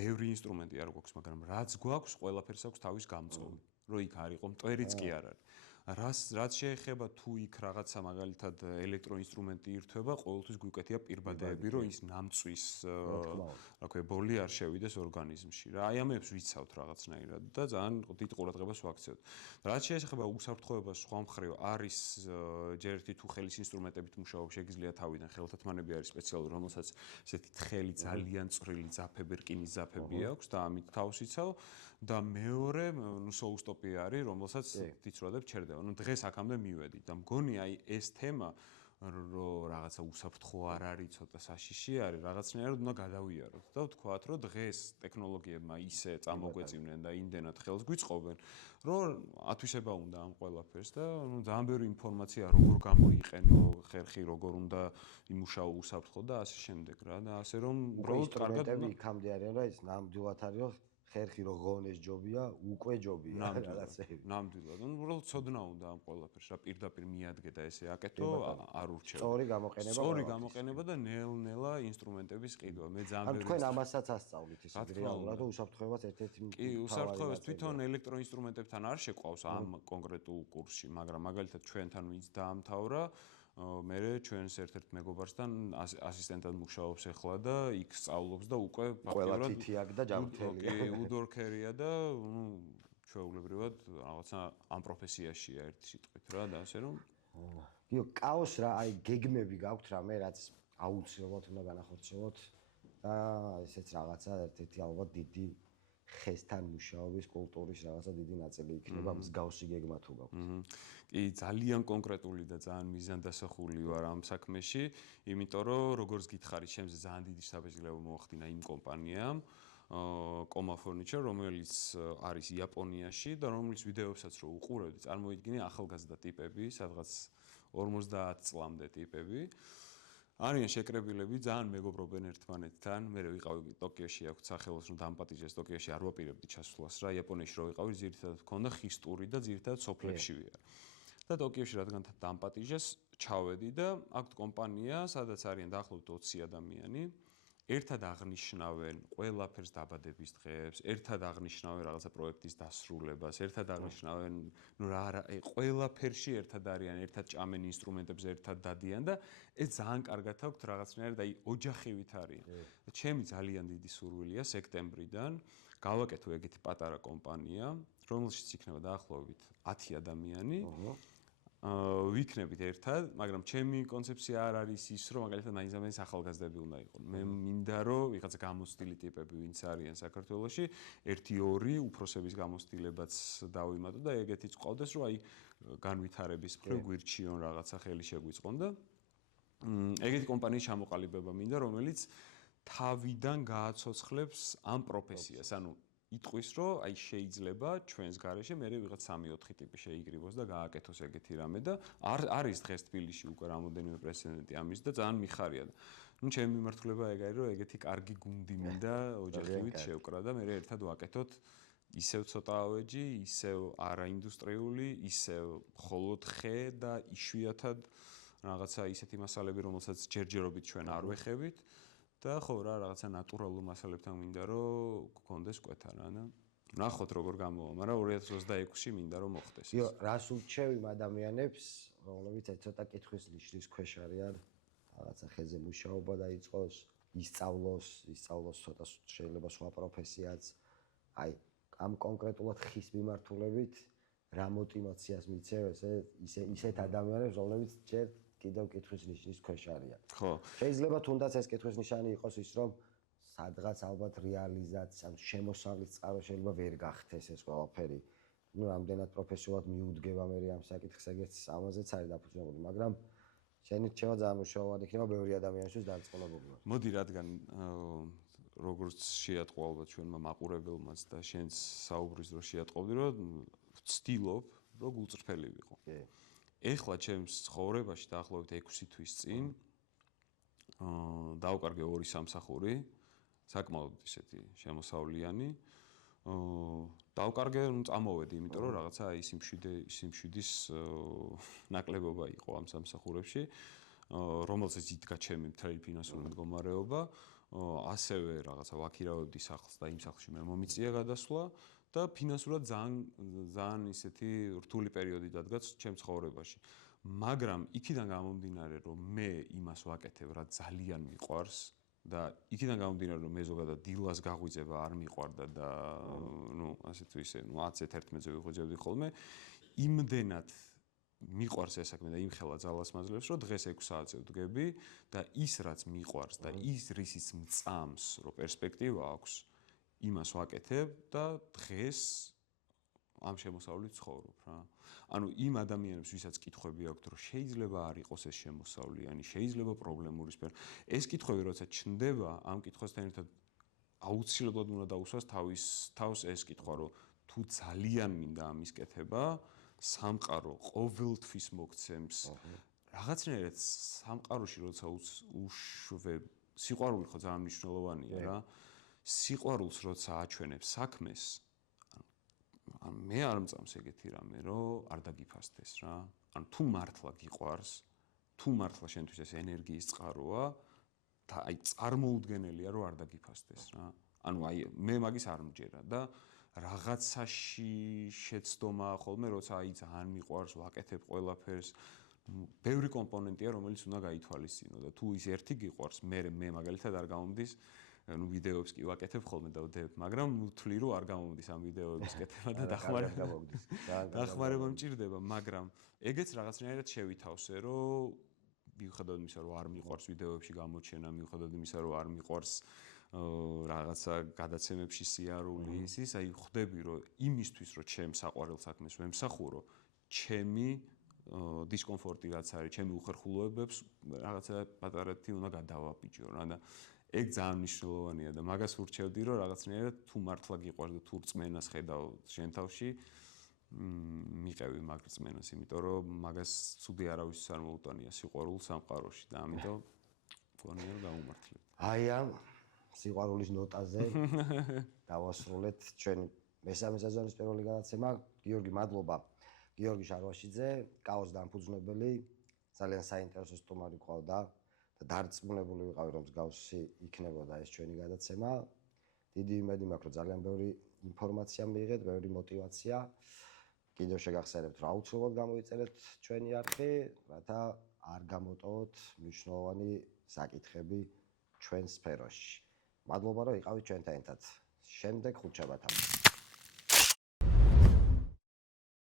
ბევრი ინსტრუმენტი არ გვაქვს, მაგრამ რაც გვაქვს, ყველაფერს აქვს თავის გამწვევი. რო იქ არ იყო მტვერიც კი არ არის. რაც შეეხება თუ იქ რაღაცა მაგალითად ელექტროინსტრუმენტი ირთვება, ყოველთვის გვიკეთია პირბადეები, რომ ის ნამწვის რა ქვია ბოლი არ შევიდეს ორგანიზმში. რა აი ამებს ვიცავთ რაღაცნაირად და ძალიან დიდ ყურადღებას ვაქცევთ. რაც შეეხება უსაფრთხოებას სხვა მხრივ არის ჯერ ერთი თუ ხელის ინსტრუმენტებით მუშაობ შეგიძლია თავიდან ხელთათმანები არის სპეციალური, რომელსაც ესეთი თხელი ძალიან წვრილი ძაფები, რკინის ძაფები აქვს და ამით თავს იცავ და მეორე სოუსტოპი არის, რომელსაც დიცროდებ ჩერდება. ნუ დღეს აქამდე მივედით და მგონი აი ეს თემა რომ რაღაცა უსაფრთხო არ არის, ცოტა საშიში არის, რაღაცნაირად უნდა გადავიაროთ და ვთქვათ, რომ დღეს ტექნოლოგიებმა ისე წამოგვეწინენ და იმდენად ხელს გვიწყობენ, რომ ათვისება უნდა ამ ყველაფერს და ნუ ძალიან ბევრი ინფორმაცია როგორ გამოიყენო, ხერხი როგორ უნდა იმუშაო უსაფრთხოდ და ასე შემდეგ რა და ასე რომ უბრალოდ კარგად იქამდე არიან რა ის ნამდვილად არის რომ ხერხი რო ღონეს ჯობია, უკვე ჯობია რაღაცები. ნამდვილად. ნუ უბრალოდ ცოდნა უნდა ამ ყველაფერს, რა პირდაპირ მიადგე და ესე აკეთო, არ ურჩევ. სწორი გამოყენება. სწორი გამოყენება და ნელ-ნელა ინსტრუმენტების ყიდვა. მე ძალიან ბევრი თქვენ ამასაც ასწავლით ისე რეალურად და უსაფრთხოებას ერთ-ერთი კი, უსაფრთხოებას თვითონ ელექტროინსტრუმენტებთან არ შეყვავს ამ კონკრეტულ კურსში, მაგრამ მაგალითად ჩვენთან ვინც დაამთავრა მე ჩვენს ერთ-ერთ მეგობართან ასისტენტად მუშაობს ახლა და იქ სწავლობს და უკვე ფაქტობრივად თითი აქვს და ჯანმრთელია. კი, უდორქერია და ნუ ჩვეულებრივად რაღაცა ამ პროფესიაშია ერთი სიტყვით რა და ასე რომ იო, კაოს რა, აი გეგმები გაქვთ რამე, რაც აუცილებლად უნდა განახორციელოთ და ესეც რაღაცა ერთ-ერთი ალბათ დიდი ხესთან მუშაობის კულტურის რაღაცა დიდი ნაწილი იქნება მსგავსი გეგმა თუ გაქვთ. კი, ძალიან კონკრეტული და ძალიან მიზანდასახული ვარ ამ საქმეში, იმიტომ რომ როგორც გითხარი, ჩემს ძალიან დიდი საბეჭდილება მოახდინა იმ კომპანიამ, Koma Furniture, რომელიც არის იაპონიაში და რომლის ვიდეოებსაც რო უყურებდი, წარმოიდგინე ახალგაზრდა ტიპები, სადღაც 50 წლამდე ტიპები. არიან შეკრებილები, ძალიან მეგობრობენ ერთმანეთთან. მე ვიყავი ტოკიოში, აქვს სახელოსნო დამპატიჟეს ტოკიოში არ ვაპირებდი ჩასვლას რა, იაპონიაში რო ვიყავი, ძირითადად მქონდა ხისტური და ძირითადად სოფლებში ვიყავ. და ტოკიოში რადგან დამპატიჟეს, ჩავედი და აქვთ კომპანია, სადაც არიან დაახლოებით 20 ადამიანი. ერთად აღნიშნავენ ყველაფერს დაბადების დღეებს, ერთად აღნიშნავენ რაღაცა პროექტის დასრულებას, ერთად აღნიშნავენ, ნუ რა, ყველაფერში ერთად არიან, ერთად ჭამენ ინსტრუმენტებს, ერთად დადიან და ეს ძალიან კარგად აქვს რაღაცნაირად, აი ოჯახივით არიან. და ჩემი ძალიან დიდი სურვილია სექტემბრიდან გავაკეთო ეგეთი პატარა კომპანია, რომელშიც იქნება დაახლოებით 10 ადამიანი. ვიქნებით ერთად, მაგრამ ჩემი კონცეფცია არ არის ის, რომ მაგალითად მაინც ახალგაზრდები უნდა იყონ. მე მინდა რომ ვიღაცა გამოცდილი ტიპები ვინც არიან საქართველოში, 1-2 უფროსების გამოცდილებაც დავიმატო და ეგეთიც ყავდეს, რომ აი განვითარების მხრივ გვირჩიონ რაღაცა ხელი შეგვიწყონ და ეგეთი კომპანიის ჩამოყალიბება მინდა, რომელიც თავიდან გააცოცხლებს ამ პროფესიას, ანუ იტყვის, რომ აი შეიძლება ჩვენს გარეშე მე ვიღაც 3-4 ტიპი შეიგრიბოს და გააკეთოს ეგეთი რამე და არის დღეს თბილისში უკვე რამოდენიმე პრეცედენტი ამის და ძალიან მიხარია. ნუ ჩემი მიმართულება ეგ არის, რომ ეგეთი კარგი გუნდი მინდა ოჯახივით შევკრა და მე ერთად ვაკეთოთ ისევ ცოტა ავეჯი, ისევ არაინდუსტრიული, ისევ მხოლოდ ხე და იშვიათად რაღაცა ისეთი მასალები, რომელსაც ჯერჯერობით ჩვენ არ ვეხებით. და ხო რა რაღაცა ნატურალურ მასალებთან მინდა რომ გქონდეს კვეთა რა და ნახოთ როგორ გამოვა, მაგრამ 2026-ში მინდა რომ მოხდეს. იო, რას ურჩევ იმ ადამიანებს, რომლებიც ცოტა კითხვის ნიშნის ქვეშ არიან, რაღაცა ხეზე მუშაობა დაიწყოს, ისწავლოს ცოტა შეიძლება სხვა პროფესიაც, აი ამ კონკრეტულად ხის მიმართულებით რა мотивაციას მიცევ ისეთ ადამიანებს, რომლებიც ჯერ კიდევ კითხვის ნიშნის ქვეშ არიან. ხო. შეიძლება თუნდაც ეს კითხვის ნიშანი იყოს ის, რომ სადღაც ალბათ რეალიზაცია, შემოსავლის წყარო შეიძლება ვერ გახდეს ეს ყველაფერი. ნუ რამდენად პროფესიულად მიუდგება მე ამ საკითხს, ეგეც ამაზეც არის დაფუძნებული, მაგრამ შენი რჩევა ძალიან მნიშვნელოვანი იქნება ბევრი ადამიანისთვის დარწმუნებული ვარ. მოდი, რადგან როგორც შეატყო ალბათ ჩვენმა მაყურებელმაც და შენც საუბრის დროს შეატყობდი, რომ ვცდილობ, რომ გულწრფელი ვიყო. კი. ეხლა ჩემს ცხოვრებაში დაახლოებით 6 თვის წინ დავკარგე 2 სამსახური, საკმაოდ ისეთი შემოსავლიანი. დავკარგე, წამოვედი, იმიტომ რომ რაღაცა ის სიმშვიდის ნაკლებობა იყო ამ სამსახურებში, რომელზეც იდგა ჩემი მთელი ფინანსური მდგომარეობა, ასევე რაღაცა ვაქირავებდი სახლს და იმ სახლში მე მომიწია გადასვლა და ფინანსურად ძალიან ისეთი რთული პერიოდი დადგა ჩემს ცხოვრებაში. მაგრამ იქიდან გამომდინარე, რომ მე იმას ვაკეთებ, რა ძალიან მიყვარს და იქიდან გამომდინარე, რომ მე ზოგადად დილას გაღვიძება არ მიყვარდა და ნუ ასე თუ ისე, ნუ 10-11-ზე ვიღვიძებდი ხოლმე, იმდენად მიყვარს ეს საქმე და იმხელა ძალას მაძლევს, რომ დღეს 6 საათზე ვდგები და ის რაც მიყვარს და ის რისიც მწამს, რომ პერსპექტივა აქვს, იმას ვაკეთებ და დღეს ამ შემოსავლით ცხოვრობ რა. ანუ იმ ადამიანებს, ვისაც კითხვები აქვთ, რომ შეიძლება არ იყოს ეს შემოსავლიანი, შეიძლება პრობლემური სფერო. ეს კითხვები როცა ჩნდება, ამ კითხვასთან ერთად აუცილებლად უნდა დაუსვას თავს ეს კითხვა, რომ თუ ძალიან მინდა ამის კეთება, სამყარო ყოველთვის მოგცემს. რაღაცნაირად სამყაროში როცა უშვებ, სიყვარული ხო ძალიან მნიშვნელოვანია რა. სიყვარულს როცა აჩვენებს საქმეს, მე არ მწამს ეგეთი რამე, რომ არ დაგიფასდეს რა. ანუ თუ მართლა გიყვარს, თუ მართლა შენთვის ეს ენერგიის წყაროა და აი წარმოუდგენელია, რომ არ დაგიფასდეს რა. ანუ აი მე მაგის არ მჯერა და რაღაცაში შეცდომა ხოლმე, როცა აი ძალიან მიყვარს, ვაკეთებ ყველაფერს. ბევრი კომპონენტია, რომელიც უნდა გაითვალისწინო და თუ ის ერთი გიყვარს, მე მაგალითად არ გამომდის ну ვიდეოებს კი ვაკეთებ ხოლმე და ვდებ, მაგრამ ვთვლი რომ არ გამომდის ამ ვიდეოების კეთება და დახმარება მჭირდება, მაგრამ ეგეც რაღაცნაირად შევითავსე, რომ მიუხედავად იმისა, რომ არ მიყვარს ვიდეოებში გამოჩენა, მიუხედავად იმისა, რომ არ მიყვარს რაღაცა გადაცემებში სიარული ის, აი ხვდები, რომ იმისთვის, რომ ჩემ საყვარელ საქმეს ვემსახურო, ჩემი დისკომფორტი რაც არის, ჩემი უხერხულოებებს რაღაცა პატარეთი უნდა გადავაბიჯო რა და ეგ ძალიან მნიშვნელოვანია და მაგას ვურჩევდი, რომ რაღაცნაირად თუ მართლა გიყვარს და თუ რწმენას ხედავ შენ თავში, მიყევი მაგ რწმენას, იმიტომ რომ მაგას ცუდი არავის არ მოუტანია სიყვარულს სამყაროში და ამიტომ მგონია რომ გამომართლებ. აი ამ სიყვარულის ნოტაზე დავასრულეთ ჩვენ მესამე სეზონის პირველი გადაცემა. გიორგი, მადლობა. გიორგი შარვაშიძე, კაოს დამფუძნებელი, ძალიან საინტერესო სტუმარი ყავდა. დარწმუნებული ვიყავი, რომ მსგავსი იქნებოდა ეს ჩვენი გადაცემა. დიდი იმედი მაქვს, რომ ძალიან ბევრი ინფორმაცია მიიღეთ, ბევრი мотиваცია. კიდევ შეგახსენებთ, რომ აუცილებლად გამოიწერეთ ჩვენი არხი, რათა არ გამოტოვოთ მნიშვნელოვანი საკითხები ჩვენ სფეროში. მადლობა, რომ იყავით ჩვენთან ერთად. შემდეგ ხუთშაბათამდე.